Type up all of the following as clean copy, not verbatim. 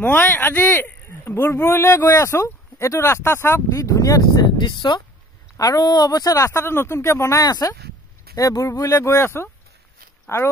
মই আজি বুৰবুৰীলৈ গৈ আছো। এইটো ৰাস্তা চাওক, ধুনীয়া দৃশ্য। আৰু অৱশ্যে ৰাস্তাটো নতুনকৈ বনাই আছে। এই বুৰবুৰীলৈ গৈ আছো আৰু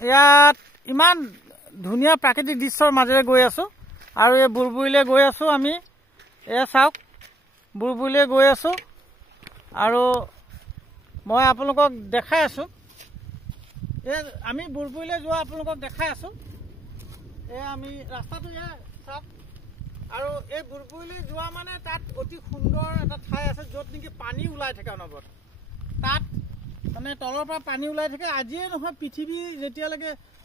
ইয়াত ইমান ধুনীয়া প্ৰাকৃতিক দৃশ্যৰ মাজেৰে গৈ আছো। আৰু এই বুৰবুৰীলৈ গৈ আছো আমি। এয়া চাওক, বুৰবুৰীলৈ গৈ আছো আৰু মই আপোনালোকক দেখাই আছো। আমি বুৰবুৰীলৈ যোৱা আপোনালোকক দেখাই আছো। আমি ৰাস্তাটো চাওক। আৰু এই বুৰবুৰীলৈ যোৱা মানে তাত অতি সুন্দৰ এটা ঠাই আছে, য'ত নেকি পানী ওলাই থাকে অনবৰত। তাত মানে তলৰ পৰা পানী ওলাই থাকে। আজিয়ে নহয়,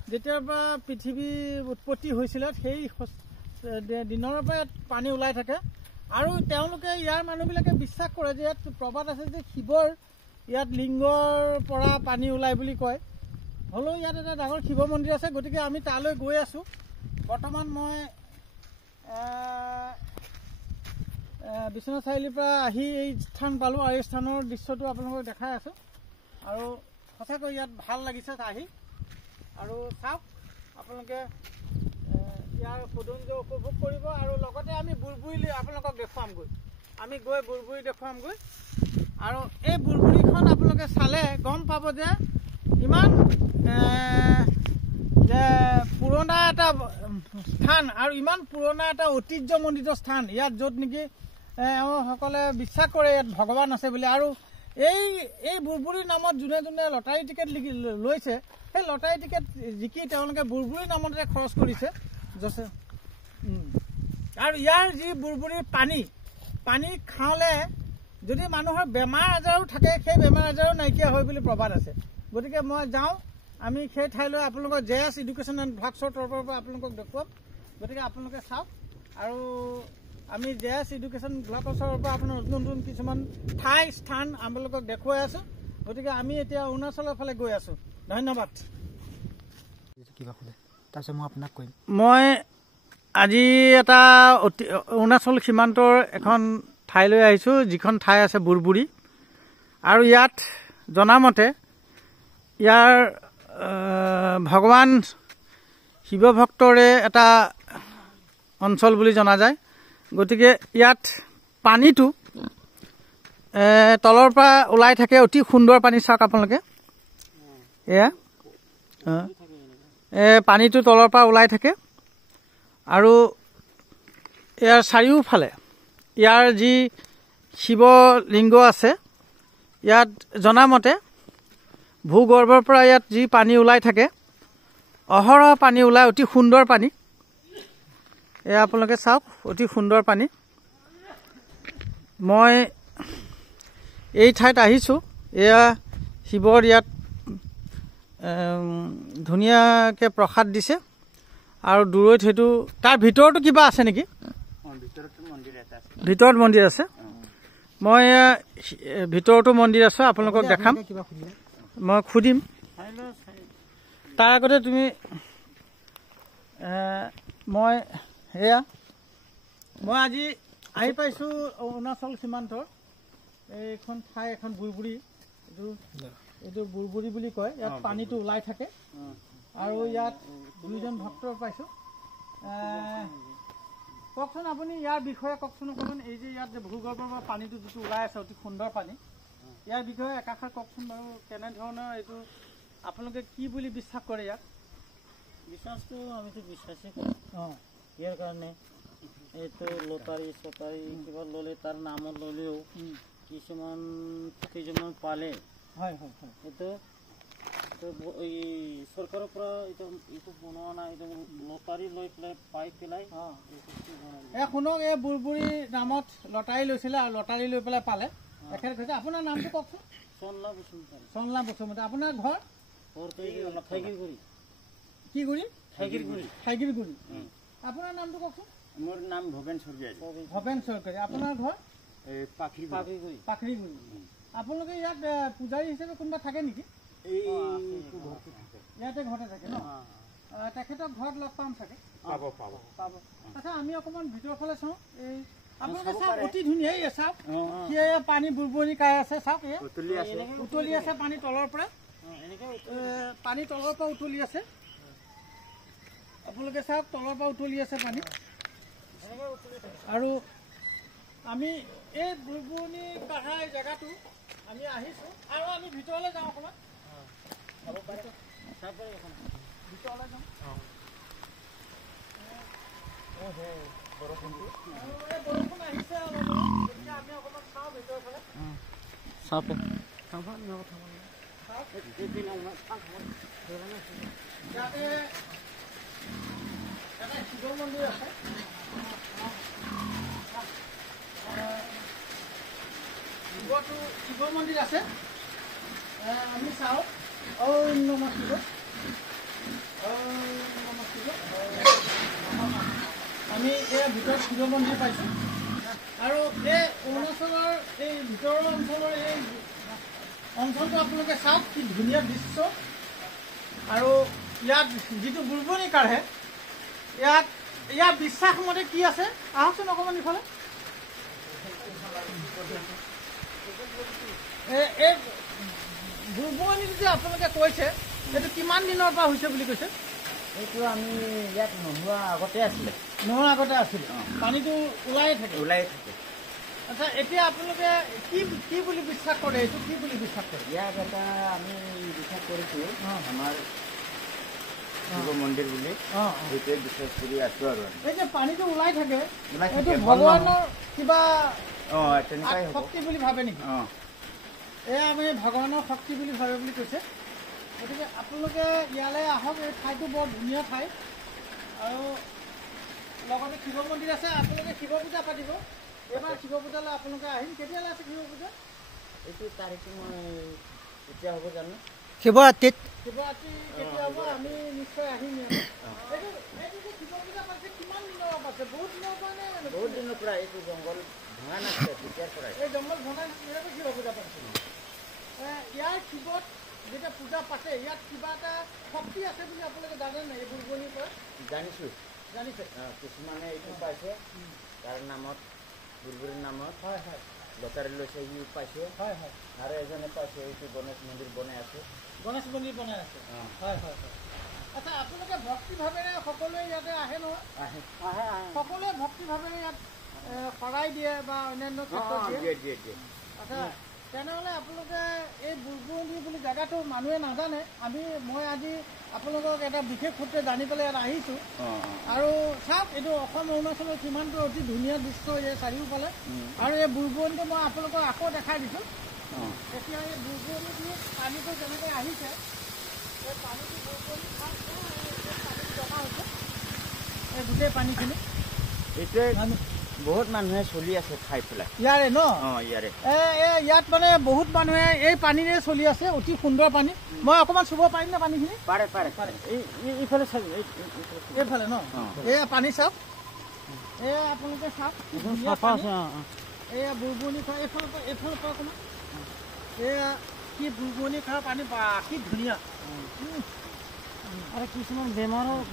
যেতিয়াৰ পৰা পৃথিৱী উৎপত্তি হৈছিলে সেই দিনৰ পৰা ইয়াত পানী ওলাই থাকে। আৰু তেওঁলোকে ইয়াৰ মানুহবিলাকে বিশ্বাস কৰে যে ইয়াত প্ৰবাদ আছে যে শিৱৰ ইয়াত লিংগৰ পৰা পানী ওলাই বুলি কয়। হ'লেও ইয়াত এটা ডাঙৰ শিৱ মন্দিৰ আছে। গতিকে আমি তালৈ গৈ আছো। বৰ্তমান মই বিশ্বনাথ চাৰিআলিৰ পৰা আহি এই স্থান পালোঁ আৰু এই স্থানৰ দৃশ্যটো আপোনালোকক দেখাই আছোঁ। আৰু সঁচাকৈ ইয়াত ভাল লাগিছে আহি। আৰু চাওক, আপোনালোকে ইয়াৰ সৌন্দৰ্য উপভোগ কৰিব। আৰু লগতে আমি বুৰবুৰীলৈ আপোনালোকক দেখুৱামগৈ। আমি গৈ বুৰবুৰী দেখুৱামগৈ। আৰু এই বুৰবুৰীখন আপোনালোকে চালে গম পাব যে ইমান পুৰণা এটা স্থান আৰু ইমান পুৰণা এটা ঐতিহ্যমণ্ডিত স্থান ইয়াত, য'ত নেকি এওঁসকলে বিশ্বাস কৰে ইয়াত ভগৱান আছে বুলি। আৰু এই বুৰবুৰীৰ নামত যোনে যোনে লটাৰী টিকেট লৈছে, সেই লটাৰী টিকেট জিকি তেওঁলোকে বুৰবুৰীৰ নামতে খৰচ কৰিছে। আৰু ইয়াৰ যি বুৰবুৰীৰ পানী খাওঁলে যদি মানুহৰ বেমাৰ আজাৰো থাকে, সেই বেমাৰ আজাৰো নাইকিয়া হয় বুলি প্ৰবাদ আছে। গতিকে মই যাওঁ, আমি সেই ঠাইলৈ আপোনালোকক JS এডুকেশ্যন এণ্ড ভ্লগছৰ তৰফৰ পৰা আপোনালোকক দেখুৱাম। গতিকে আপোনালোকে চাওক। আৰু আমি JS এডুকেশ্যন ভ্লগছৰ পৰা আপোনাৰ নতুন কিছুমান স্থান আপোনালোকক দেখুৱাই আছোঁ। গতিকে আমি এতিয়া অৰুণাচলৰ ফালে গৈ আছোঁ। ধন্যবাদ। মই আজি এটা অৰুণাচল সীমান্তৰ এখন ঠাইলৈ আহিছোঁ, যিখন ঠাই আছে বুৰবুৰী। আৰু ইয়াত জনামতে ইয়াৰ ভগৱান শিৱ ভক্তৰে এটা অঞ্চল বুলি জনা যায়। গতিকে ইয়াত পানীটো তলৰ পৰা ওলাই থাকে, অতি সুন্দৰ পানী। চাওক আপোনালোকে, এয়া পানীটো তলৰ পৰা ওলাই থাকে। আৰু ইয়াৰ চাৰিওফালে ইয়াৰ যি শিৱলিংগ আছে, ইয়াত জনামতে ভূগৰ্ভৰ পৰা ইয়াত যি পানী ওলাই থাকে, অহৰহ পানী ওলাই, অতি সুন্দৰ পানী। এয়া আপোনালোকে চাওক, অতি সুন্দৰ পানী। মই এই ঠাইত আহিছোঁ। এয়া শিৱৰ ইয়াত ধুনীয়াকৈ প্ৰসাদ দিছে। আৰু দূৰৈত সেইটো তাৰ ভিতৰতো কিবা আছে নেকি? ভিতৰত মন্দিৰ আছে। মই ভিতৰতো মন্দিৰ আছে, আপোনালোকক দেখাম। মই সুধিম। তাৰ আগতে তুমি মই আজি আহি পাইছোঁ অৰুণাচল সীমান্তৰ এইখন ঠাই, এখন বুৰবুৰী। এইটো বুৰবুৰী বুলি কয়। ইয়াত পানীটো ওলাই থাকে। আৰু ইয়াত দুইজন ভক্ত পাইছোঁ। কওকচোন আপুনি ইয়াৰ বিষয়ে কওকচোন অকণমান। এই যে ইয়াত ভূগৰ্ভৰ পৰা পানীটো যিটো ওলাই আছে, অতি সুন্দৰ পানী, ইয়াৰ বিষয়ে একাষাৰ কওকচোন বাৰু। কেনেধৰণৰ এইটো আপোনালোকে কি বুলি বিশ্বাস কৰে? ইয়াক বিশ্বাসটো আমিতো বিশ্বাসেই কৰোঁ। ইয়াৰ কাৰণে এইটো লটাৰী চটাৰী কিবা ল'লে, তাৰ নামত ল'লেও কেইজনমান পালে, এইটো এই চৰকাৰৰ পৰা এইটো বনোৱা নাই। এইটো লটাৰী লৈ পাই পেলাই শুনক, এই বুৰবুৰী নামত লটাৰী লৈছিলে আৰু লটাৰী লৈ পেলাই পালে। তেখেতে কৈছে, আপোনাৰ নামটো কওকচোন। চনলা বসুমতাৰী। আপোনাৰ ঘৰ? কি গুৰি? ঠাইগিৰগুৰি। আপোনাৰ নামটো কওকচোন। মোৰ নাম ভৱেন চৰকাৰী। আপোনাৰ ঘৰ? পাখৰিগুৰি। আপোনালোকে ইয়াত পূজাৰী হিচাপে কোনোবা থাকে নেকি? ইয়াতে ঘৰতে থাকে ন? তেখেতক ঘৰত লগ পাম চাগে? পাব। আচ্ছা, আমি অকণমান ভিতৰৰ ফালে চাওঁ। এই আপোনালোকে চাওক, অতি ধুনীয়া। এই চাওক, পানী বুৰবুৰী কাই আছে। চাওক, উতলি আছে পানী তলৰ পৰা। উতলি আছে। আপোনালোকে চাওক তলৰ পৰা উতলি আছে পানী আৰু আমি এই বুৰবুৰণি কাঢ়া জেগাটো আমি আহিছোঁ আৰু আমি ভিতৰলৈ যাওঁ অকণমান ভিতৰলৈ যাওঁ বৰষুণ আহিছে অলপ গতিকে আমি অকণমান চাওঁ ভিতৰৰ ফালে ইয়াতে এটা শিৱ মন্দিৰ আছে শিৱ মন্দিৰ আছে আমি চাওঁ নমঃ শিৱ আমি এই ভিতৰত শিৱ মন্দিৰ পাইছোঁ আৰু এই অৰুণাচলৰ এই ভিতৰৰ অঞ্চলৰ এই অঞ্চলটো আপোনালোকে চাওক কি ধুনীয়া দৃশ্য আৰু ইয়াত যিটো বুৰবুৰণি কাঢ়ে ইয়াৰ বিশ্বাসমতে কি আছে আহকচোন অকণমান ইফালে এই বুৰবুৰণিটো যে আপোনালোকে কৈছে এইটো কিমান দিনৰ পৰা হৈছে বুলি কৈছে এইটো আমি ইয়াত নোহোৱা আগতে আছিলে পানীটো ওলাই থাকে আচ্ছা এতিয়া আপোনালোকে কি বুলি বিশ্বাস কৰে এইটো কি বুলি বিশ্বাস কৰে ইয়াত এটা আমি বিশ্বাস কৰিছোঁ আমাৰ শিৱ মন্দিৰ বুলি সেইটোৱে বিশ্বাস কৰি আছোঁ আৰু এই যে পানীটো ওলাই থাকে এইটো ভগৱানৰ কিবা শক্তি বুলি ভাবে নেকি এয়া আমি ভগৱানৰ শক্তি বুলি ভাবে বুলি কৈছে গতিকে আপোনালোকে ইয়ালৈ আহক এই ঠাইটো বৰ ধুনীয়া ঠাই আৰু লগতে শিৱ মন্দিৰ আছে আপোনালোকে শিৱ পূজা পাতিব এইবাৰ শিৱ পূজালৈ আপোনালোকে আহিম কেতিয়ালৈ আছে শিৱ পূজা এইটো তাৰিখটো মই কেতিয়া হ'ব জানো শিৱৰাত্ৰি কেতিয়া হ'ব আমি নিশ্চয় আহিম এইটো শিৱ পূজা পাতিছে কিমান দিনৰ পৰা পাতিছে বহুত দিনৰ পৰা নে বহুত দিনৰ পৰা এইটো জংঘল ভঙা নাছিলে তেতিয়াৰ পৰাই এই জংঘল ভঙা নাছিলে শিৱ পূজা পাতিছিল ইয়াৰ শিৱত যেতিয়া পূজা পাতে ইয়াত কিবা এটা শক্তি আছে বুলি আপোনালোকে জানে নাই এই বুৰবুৰণিৰ পৰা জানিছে কিছুমানে এইটো পাইছে তাৰ নামত বুৰবুৰণিৰ নামত লটাৰী লৈছে সি পাইছে আৰু এজনে পাইছে এইটো গণেশ মন্দিৰ বনাই আছে আচ্ছা আপোনালোকে ভক্তিভাৱেৰে সকলোৱে ইয়াতে আহে নহয় সকলোৱে ভক্তিভাৱেৰে ইয়াত শৰাই দিয়ে বা অন্যান্য ক্ষেত্ৰত দিয়ে আচ্ছা তেনেহ'লে আপোনালোকে এই বুৰবুৰণি বুলি জেগাটো মানুহে নাজানে মই আজি আপোনালোকক এটা বিশেষ সূত্ৰে জানি পেলাই ইয়াত আহিছোঁ আৰু চাওক এইটো অসম অৰুণাচলৰ সীমান্তৰ অতি ধুনীয়া দৃশ্য এই চাৰিওফালে আৰু এই বুৰবুৰণিটো মই আপোনালোকক আকৌ দেখাই দিছোঁ এতিয়া এই বুৰবুৰণি পানীটো যেনেকৈ আহিছে এই পানীটো বুৰবুৰণি পানীটো জমা হৈছে এই গোটেই পানীখিনি এইটোৱে বহুত মানুহে চলি আছে খাই পেলাই ইয়াৰে ন ইয়াৰে ইয়াত মানে বহুত মানুহে এই পানীৰে চলি আছে অতি সুন্দৰ পানী মই অকণমান চুব পাৰিম নে পানীখিনি পাৰে এইফালে চাওক এইফালে ন এয়া পানী চাওক এয়া আপোনালোকে চাওক এয়া বুৰবুৰণি খোৱা এইফালৰ পৰা অকণমান এয়া কি বুৰবুৰণি খোৱা পানী কি ধুনীয়া আৰু কিছুমান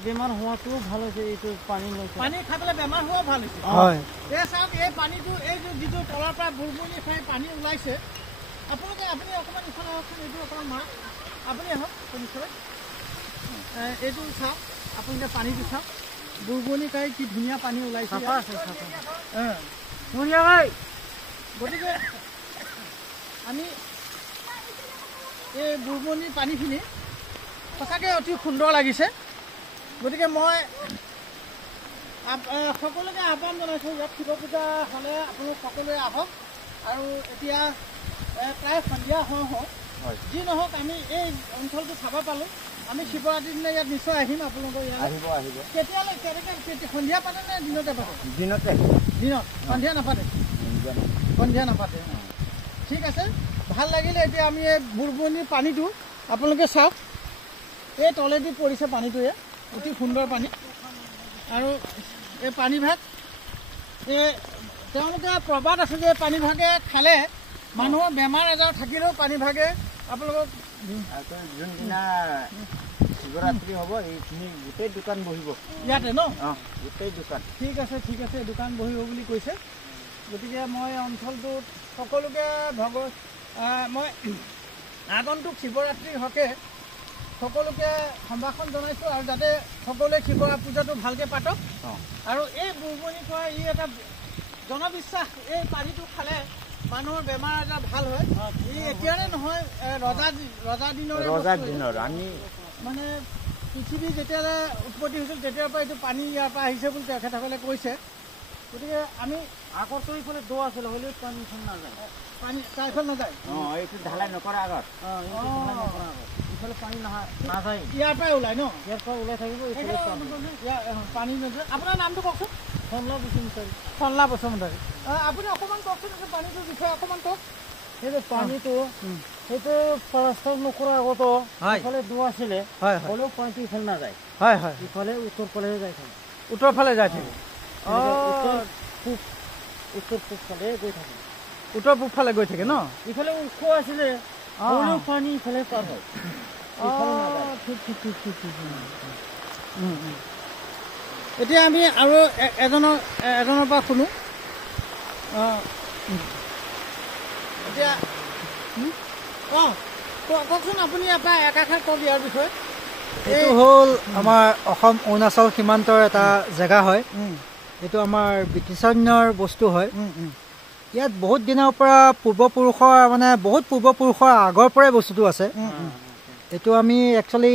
বেমাৰ হোৱাটোও ভাল হৈছে এইটো পানী খাই পেলাই বেমাৰ হোৱাও ভাল হৈছে এই চাওক এই পানীটো এই যিটো তলৰ পৰা বুৰবুৰণি খাই পানী ওলাইছে আপুনি অকণমান ইফালে আহকচোন এইটো অকণমান মাৰ আপুনি আহক নিশ্চয় এইটো চাওক আপুনি এতিয়া পানীটো চাওক বুৰবুৰণি খাই কি ধুনীয়া পানী ওলাইছে গতিকে আমি এই বুৰবুৰণিৰ পানীখিনি সঁচাকৈ অতি সুন্দৰ লাগিছে গতিকে মই সকলোকে আহ্বান জনাইছোঁ ইয়াত শিৱ পূজা হ'লে আপোনালোক সকলোৱে আহক আৰু এতিয়া প্ৰায় সন্ধিয়া হওঁ যি নহওক আমি এই অঞ্চলটো চাব পালোঁ আমি শিৱৰাত্ৰিৰ দিনা ইয়াত নিশ্চয় আহিম আপোনালোকৰ ইয়াত আহিব কেতিয়ালৈ সন্ধিয়া পাতে নে দিনতে পাতে দিনত সন্ধিয়া নাপাতে ঠিক আছে ভাল লাগিলে এতিয়া আমি এই বুৰবুৰণিৰ পানীটো আপোনালোকে চাওক এই তলেদি পৰিছে পানীটোৱে অতি সুন্দৰ পানী আৰু এই পানীভাগ তেওঁলোকে প্ৰবাদ আছে যে পানীভাগে খালে মানুহৰ বেমাৰ আজাৰ থাকিলেও পানীভাগে আপোনালোকক যোনদিনা শিৱৰাত্ৰি হ'ব এইখিনি গোটেই দোকান বহিব ইয়াতে ন গোটেই দোকান ঠিক আছে দোকান বহিব বুলি কৈছে গতিকে মই অঞ্চলটোত সকলোকে মই আগন্তুক শিৱৰাত্ৰিৰ হকে সকলোকে সম্ভাষণ জনাইছোঁ আৰু যাতে সকলোৱে শিৱ পূজাটো ভালকৈ পাতক আৰু এই বুৰবুৰণি খোৱা ই এটা জনবিশ্বাস এই পানীটো খালে মানুহৰ বেমাৰ আজাৰ ভাল হয় ই এতিয়াৰে নহয় ৰজা দিনৰ আমি মানে পৃথিৱী যেতিয়ালৈ উৎপত্তি হৈছিল তেতিয়াৰ পৰা এইটো পানী ইয়াৰ পৰা আহিছে বুলি তেখেতসকলে কৈছে গতিকে আমি আগতো এইফালে দ আছিল হ'লেও পানীখন নাযায় পানী তাৰফালে নাযায় এইটো ঢালাই নকৰা আগত ইফালে পানী নাযায় ইয়াৰ পৰাই ওলাই ন ইয়াৰ পৰা ওলাই থাকিব পানী নাযায় আপোনাৰ নামটো কওকচোন ফনলা বসুমতাৰী ফনলা বসুমতাৰী আপুনি অকণমান কওকচোন পানীটোৰ বিষয়ে অকণমান কওক সেইটো পানীটো সেইটো প্লাষ্টাৰ নকৰা আগতো ইফালে দ আছিলে হ'লেও পানীটো ইফালে নাযায় হয় হয় ইফালে উত্তৰ ফালেহে যায় থাকে উত্তৰ ফালে যায় থাকে উত্তৰ পূব ফালে গৈ থাকে উত্তৰ পূব ফালে গৈ থাকে ন ইফালে ওখ আছিলে হ'লেও পানী ইফালে পাৰ হয় এতিয়া আমি আৰু এজনৰ পৰা শুনো এতিয়া কওকচোন আপুনি ইয়াৰ পৰা একাষাৰ কওক ইয়াৰ বিষয়ে এইটো হ'ল আমাৰ অসম অৰুণাচল সীমান্তৰ এটা জেগা হয় এইটো আমাৰ ব্ৰিটিছৰ বস্তু হয় ইয়াত বহুত দিনৰ পৰা পূৰ্বপুৰুষৰ মানে বহুত পূৰ্বপুৰুষৰ আগৰ পৰাই বস্তুটো আছে এইটো আমি একচুৱেলি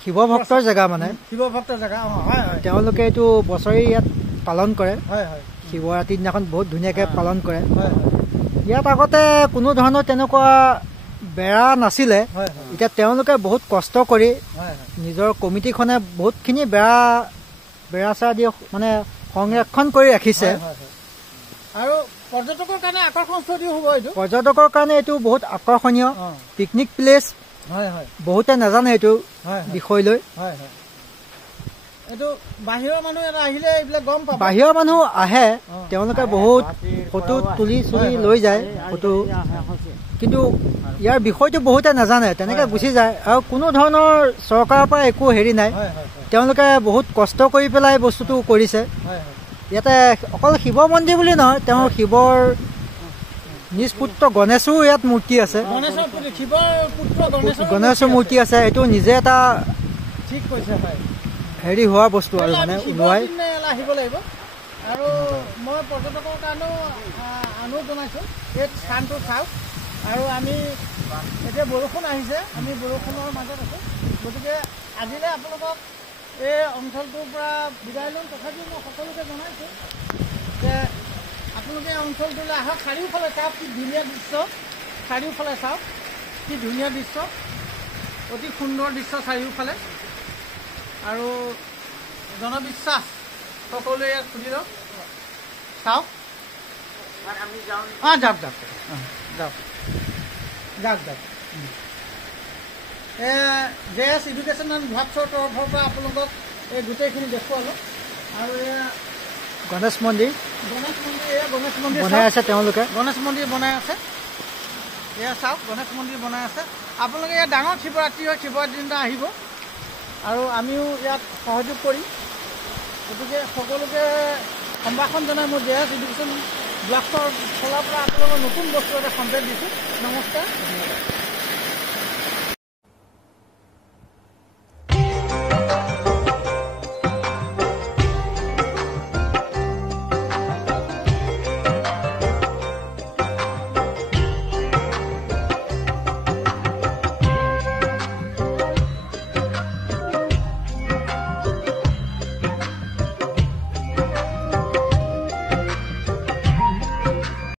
শিৱ ভক্তৰ জেগা মানে শিৱ ভক্তৰ জেগা হয় হয় তেওঁলোকে এইটো বছৰি ইয়াত পালন কৰে হয় হয় শিৱৰাত্ৰিৰ দিনাখন বহুত ধুনীয়াকৈ পালন কৰে হয় ইয়াত আগতে কোনো ধৰণৰ তেনেকুৱা বেৰা নাছিলে এতিয়া তেওঁলোকে বহুত কষ্ট কৰি নিজৰ কমিটিখনে বহুতখিনি বেৰা চেৰা দি মানে সংৰক্ষণ কৰি ৰাখিছে আৰু পৰ্যটকৰ কাৰণে আকৰ্ষণস্থলী হ'ব এইটো পৰ্যটকৰ কাৰণে এইটো বহুত আকৰ্ষণীয় পিকনিক প্লেচ বহুতে নাজানে এইটো বিষয়লৈ এইটো বাহিৰৰ মানুহ এটা আহিলে এইবিলাক গম পাব বাহিৰৰ মানুহ আহে তেওঁলোকে বহুত ফটো তুলি লৈ যায় ফটো কিন্তু ইয়াৰ বিষয়টো বহুতে নাজানে তেনেকে গুচি যায় আৰু কোনো ধৰণৰ চৰকাৰৰ পৰা একো হেৰি নাই তেওঁলোকে বহুত কষ্ট কৰি পেলাই বস্তুটো কৰিছে ইয়াতে অকল শিৱ মন্দিৰ বুলি নহয় তেওঁৰ শিৱৰ নিজ পুত্ৰ গণেশো ইয়াত মূৰ্তি আছে গণেশৰ মূৰ্তি আছে এইটো নিজে এটা ঠিক কৈছে হেৰি হোৱা বস্তু আৰু মানে ওলোৱাই আহিব লাগিব আৰু মই পৰ্যটকৰ কাৰণেও অনুৰোধ জনাইছোঁ এই স্থানটো চাওক আৰু আমি এতিয়া বৰষুণ আহিছে আমি বৰষুণৰ মাজত আছোঁ গতিকে আজিলৈ আপোনালোকক এই অঞ্চলটোৰ পৰা বিদায় লওঁ তথাপিও মই সকলোকে জনাইছোঁ যে আপোনালোকে এই অঞ্চলটোলৈ আহক চাৰিওফালে চাওক কি ধুনীয়া দৃশ্য চাৰিওফালে চাওক কি ধুনীয়া দৃশ্য অতি সুন্দৰ দৃশ্য চাৰিওফালে আৰু জনবিশ্বাস সকলোৱে ইয়াত সুধি লওক চাওক যাওক JS এডুকেশ্যন এণ্ড ড্ৰাগছৰ তৰফৰ পৰা আপোনালোকক এই গোটেইখিনি দেখুৱালোঁ আৰু এয়া গণেশ মন্দিৰ বনাই আছে তেওঁলোকে গণেশ মন্দিৰ বনাই আছে এয়া চাওক গণেশ মন্দিৰ বনাই আছে আপোনালোকে ইয়াত ডাঙৰ শিৱৰাত্ৰি হয় শিৱৰাত্ৰি দিনা আহিব আৰু আমিও ইয়াত সহযোগ কৰিম গতিকে সকলোকে সম্ভাষণ জনাই মই JS এডুকেশ্যন ড্ৰাগছৰ ফালৰ পৰা আপোনালোকৰ নতুন বস্তু এটা সম্পেট দিছোঁ নমস্কাৰ